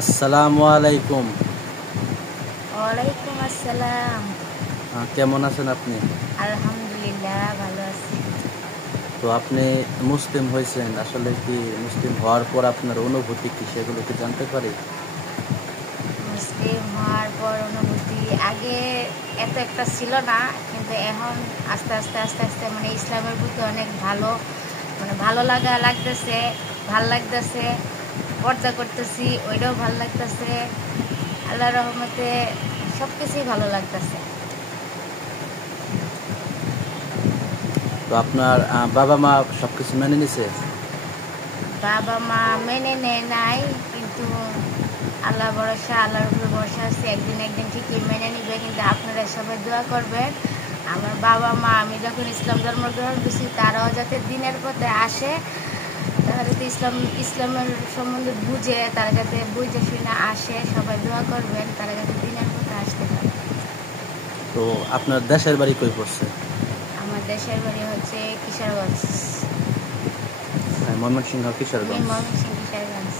আসসালামু আলাইকুম। ওয়ালাইকুম আসসালাম। কেমন আছেন আপনি? আলহামদুলিল্লাহ ভালো আছি। তো আপনি মুসলিম হয়েছেন, আসলে কি মুসলিম হওয়ার পর আপনার অনুভূতি কি, সেগুলো কি জানতে পারি? মুসলিম হওয়ার পর অনুভূতি আগে এত একটা ছিল না, কিন্তু এখন আস্তে আস্তে আস্তে আস্তে মানে ইসলামের প্রতি অনেক ভালো লাগতেছে, ভাল লাগতেছে। পর্দা করতেছি, ওইটাও ভাল লাগতেছে। আল্লাহ রহমতে সব কিছুই ভালো লাগতেছে। তো আপনার বাবা মা সবকিছু মেনে নিছে? বাবা মা মেনে নেয় নাই, কিন্তু আল্লাহ ভরসা, আল্লাহর উপরে ভরসা আছে, একদিন ঠিকই মেনে নিবে। কিন্তু আপনারা সবাই দোয়া করবেন আমার বাবা মা, আমি যখন ইসলাম ধর্ম গ্রহণ করছি, তারাও যাতে দিনের পথে আসে, তারা যাতে ইসলামের সম্বন্ধে বুঝে, তারা যাতে বুঝে শুনে আসে। সবাই দোয়া করবেন তারা যাতে দিনের পথে আসতে পারে। তো আপনার দেশের বাড়ি কই পড়ছে? আমার দেশের বাড়ি হচ্ছে কিশোরগঞ্জ। ময়মনসিংহ কিশোরগঞ্জ। ময়মনসিংহ কিশোরগঞ্জ।